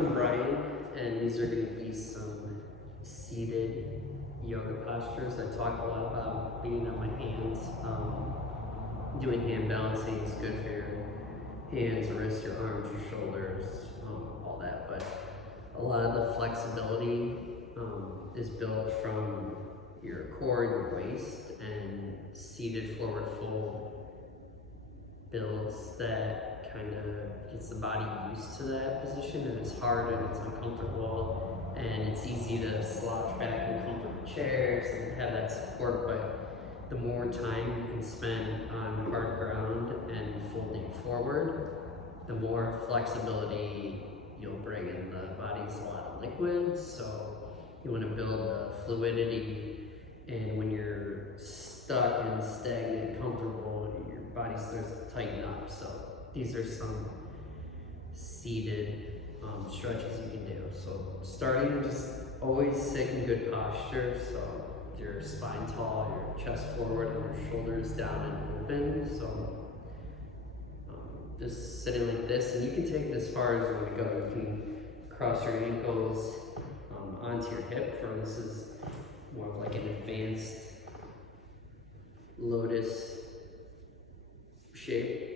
I'm Brian, and these are going to be some seated yoga postures. I talk a lot about being on my hands. Doing hand balancing is good for your hands, your wrists, your arms, your shoulders, all that. But a lot of the flexibility is built from your core and your waist, and seated forward fold builds that, kind of gets the body used to that position, and it's hard and it's uncomfortable and it's easy to slouch back in comfortable chairs and have that support. But the more time you can spend on hard ground and folding forward, the more flexibility you'll bring in. The body's a lot of liquid, so you want to build the fluidity, and when you're stuck and stagnant, comfortable, your body starts to tighten up. So these are some seated stretches you can do. So starting, just always sit in good posture. So your spine tall, your chest forward, and your shoulders down and open. So just sitting like this, and you can take it as far as you want to go. You can cross your ankles onto your hip, for this is more of like an advanced lotus shape.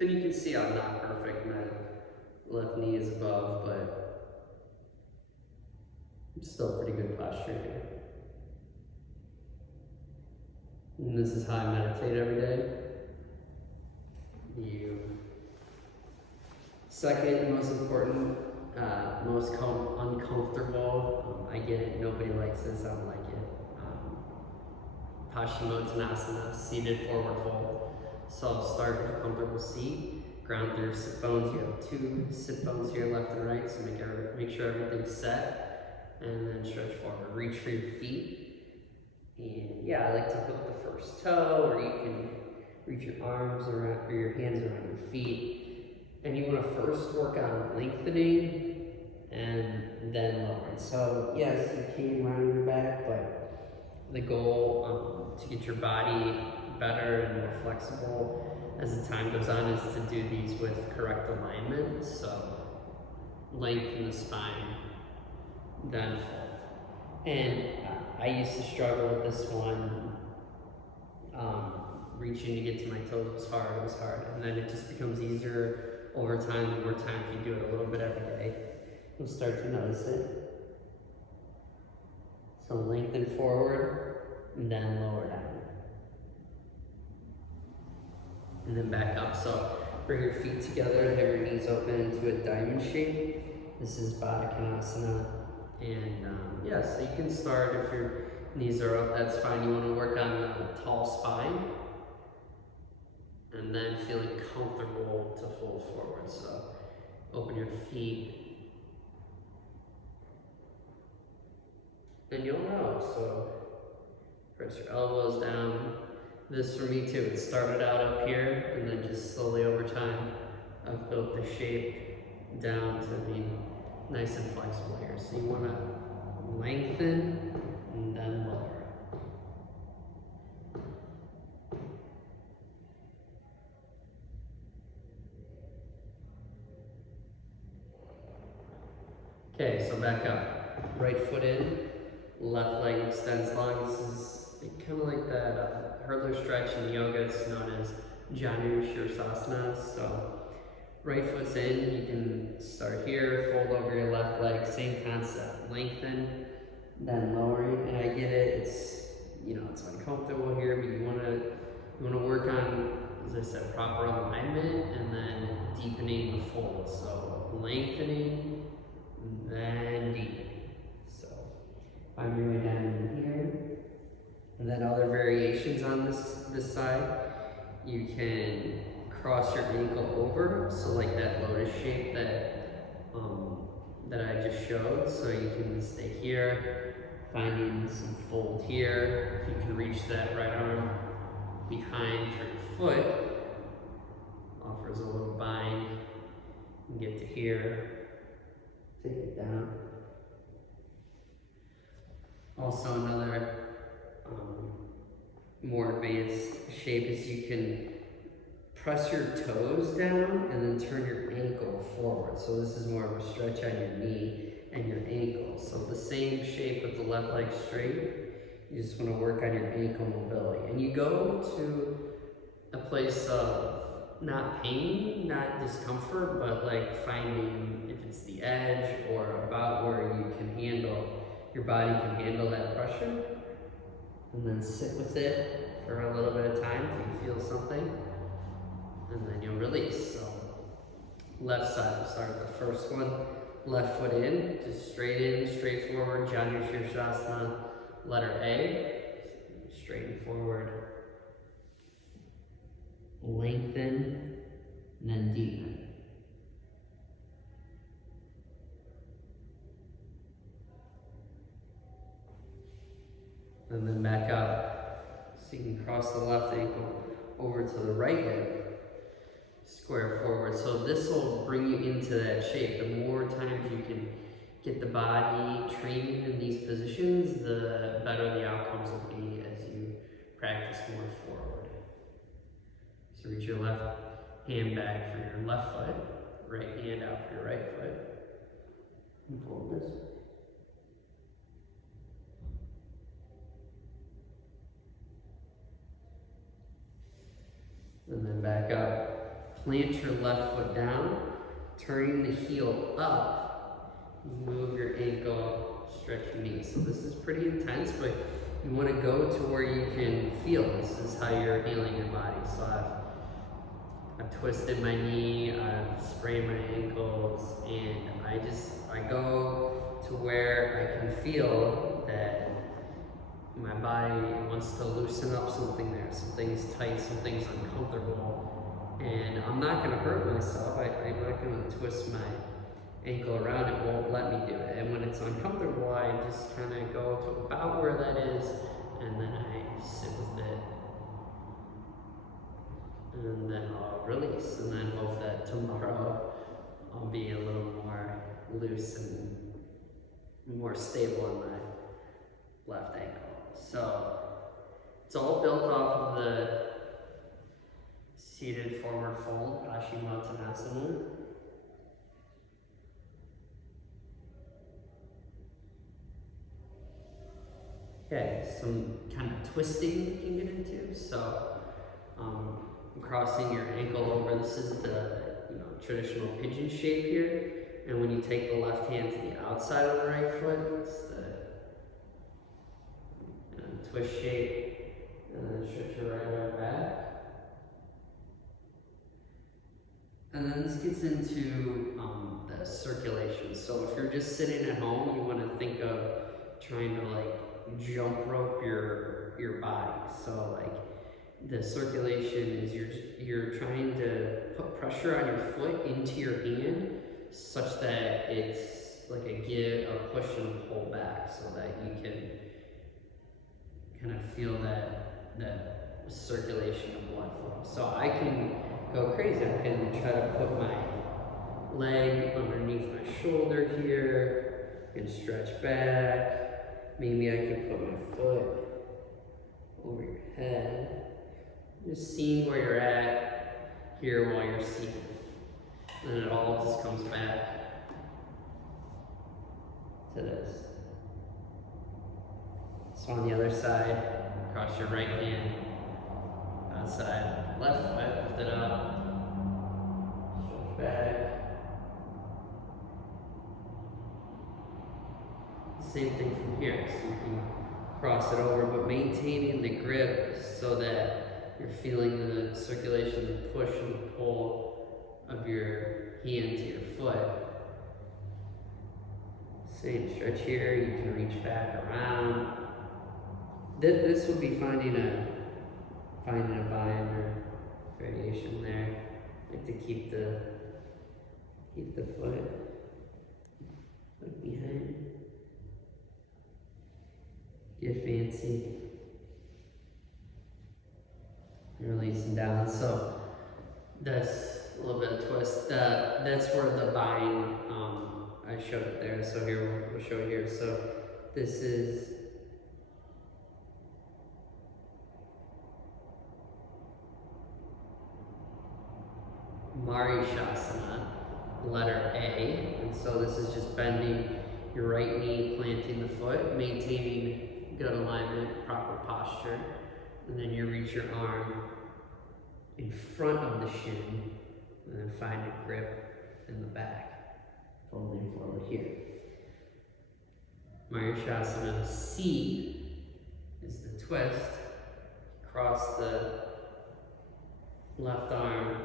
And you can see I'm not perfect, my left knee is above, but it's still pretty good posture here. And this is how I meditate every day. Second most important, most uncomfortable, I get it, nobody likes this, I don't like it. Paschimottanasana, seated forward fold. So I'll start with a comfortable seat, ground through your sit bones. You have two sit bones here, left and right, so make sure everything's set, and then stretch forward. Reach for your feet, and yeah, I like to hook the first toe, or you can reach your arms around, or your hands around your feet. And you want to first work on lengthening and then lowering. So yes, you can round your back, but the goal to get your body better and more flexible as the time goes on is to do these with correct alignment. So lengthen the spine, then fold. And I used to struggle with this one. Reaching to get to my toes was hard, and then it just becomes easier over time. The more time you do it a little bit every day, you'll start to notice it. So lengthen forward, and then lower down. And then back up. So bring your feet together, have your knees open into a diamond shape. This is Baddha Konasana. And yeah, so you can start if your knees are up, that's fine. You want to work on the tall spine, and then feeling comfortable to fold forward. So open your feet, and you'll know. So press your elbows down. This for me too, it started out up here, and then just slowly over time, I've built the shape down to be nice and flexible here. So you want to lengthen and then lower. Okay, so back up. Right foot in, left leg extends long. This is kind of like that hurdler stretch in yoga. It's known as Janu Shirsasana. So right foot's in, you can start here, fold over your left leg, same concept. Lengthen, then lowering. And I get it, it's uncomfortable here, but you wanna work on, as I said, proper alignment and then deepening the fold. So lengthening, then deepening. So find your way down in here. And then other variations on this side, you can cross your ankle over, so like that lotus shape that I just showed. So you can stay here, finding some fold here. If you can reach that right arm behind your foot, offers a little bind, and get to here. Take it down. Also another more advanced shape is you can press your toes down and then turn your ankle forward. So this is more of a stretch on your knee and your ankle. So the same shape with the left leg straight. You just want to work on your ankle mobility. And you go to a place of not pain, not discomfort, but like finding if it's the edge or about where you can handle, your body can handle that pressure. And then sit with it for a little bit of time till you feel something. And then you'll release. So left side, we'll start with the first one. Left foot in, just straight in, straight forward. Janu Shirshasana, letter A. Straight and forward. Lengthen, and then deepen. And then back up. So you can cross the left ankle over to the right hip. Square forward. So this will bring you into that shape. The more times you can get the body training in these positions, the better the outcomes will be as you practice more forward. So reach your left hand back for your left foot, right hand out for your right foot. And fold this. And then back up. Plant your left foot down, turning the heel up, move your ankle, stretch your knee. So this is pretty intense, but you want to go to where you can feel. This is how you're healing your body. So I've twisted my knee, I've sprained my ankles, and I go to where I can feel that my body wants to loosen up something there. Something's tight, something's uncomfortable. And I'm not going to hurt myself. I'm not going to twist my ankle around. It won't let me do it. And when it's uncomfortable, I just kind of go to about where that is, and then I sit with it. And then I'll release. And then hope that tomorrow I'll be a little more loose and more stable in my left ankle. So it's all built off of the seated forward fold, Paschimottanasana. Okay, some kind of twisting you can get into. So crossing your ankle over. This is the traditional pigeon shape here. And when you take the left hand to the outside of the right foot, it's the twist shape. And then stretch your right arm back. And then this gets into the circulation. So if you're just sitting at home, you want to think of trying to like jump rope your body. So like the circulation is you're trying to put pressure on your foot into your hand such that it's like a push and pull back, so that you can kind of feel that circulation of blood flow. So I can go crazy. I can try to put my leg underneath my shoulder here and stretch back. Maybe I can put my foot over your head. Just seeing where you're at here while you're seated. And it all just comes back to this. So on the other side, cross your right hand outside, left foot, lift it up, stretch back. Same thing from here, so you can cross it over, but maintaining the grip so that you're feeling the circulation, the push and the pull of your hand to your foot. Same stretch here, you can reach back around. This would be finding a bind or variation there. Like to keep the foot behind. Get fancy. Releasing down. So that's a little bit of twist. That's where the bind, I showed it there. So here, we'll show it here. So this is Marishasana, letter A. And so this is just bending your right knee, planting the foot, maintaining good alignment, proper posture. And then you reach your arm in front of the shin, and then find a grip in the back, folding forward here. Marishasana C is the twist. Cross the left arm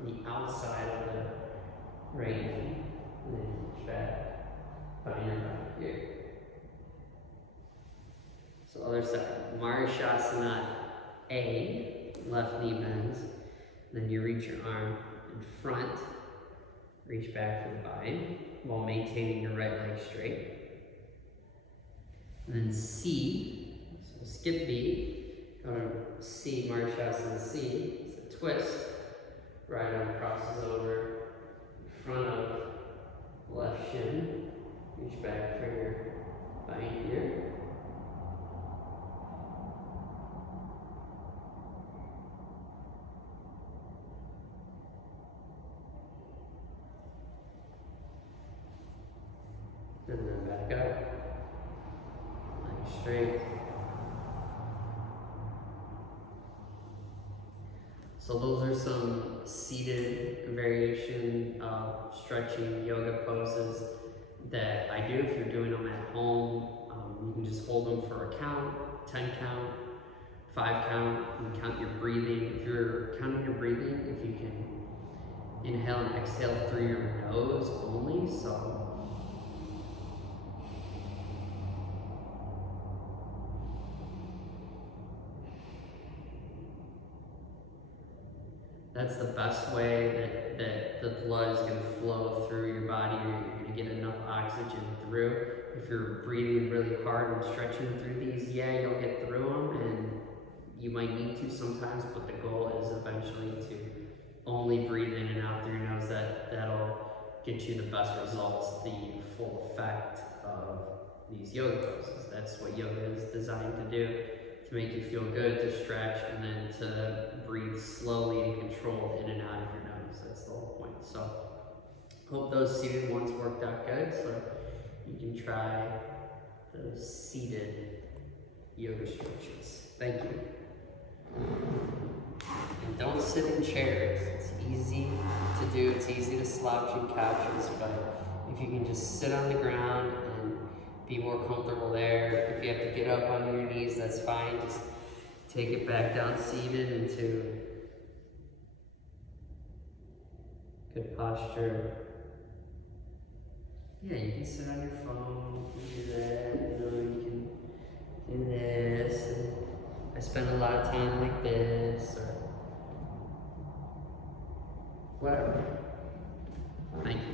on the outside of the right knee, and then reach back, find your back here. So other side, Marishasana A, left knee bends, then you reach your arm in front, reach back for the bind, while maintaining your right leg straight. And then C, so skip B, go to C, Marishasana C, it's a twist, right arm crosses over in front of the left shin, reach back for your bind here. And then back up, leg straight. So those are some seated variation of stretching yoga poses that I do. If you're doing them at home, you can just hold them for a count, 10 count, 5 count, and count your breathing. If you're counting your breathing, if you can inhale and exhale through your nose only, so that's the best way that the blood is going to flow through your body. You're going to get enough oxygen through. If you're breathing really hard and stretching through these, yeah, you'll get through them, and you might need to sometimes, but the goal is eventually to only breathe in and out through your nose. That'll get you the best results, the full effect of these yoga poses. That's what yoga is designed to do. To make you feel good, to stretch, and then to breathe slowly and controlled in and out of your nose. That's the whole point. So, hope those seated ones worked out good. So, you can try those seated yoga stretches. Thank you. And don't sit in chairs. It's easy to do. It's easy to slouch in couches, but if you can just sit on the ground and be more comfortable there. If you have to get up on your knees, that's fine. Just take it back down seated into good posture. Yeah, you can sit on your phone, you can do that, you can do this. And I spend a lot of time like this, or whatever. Thank you.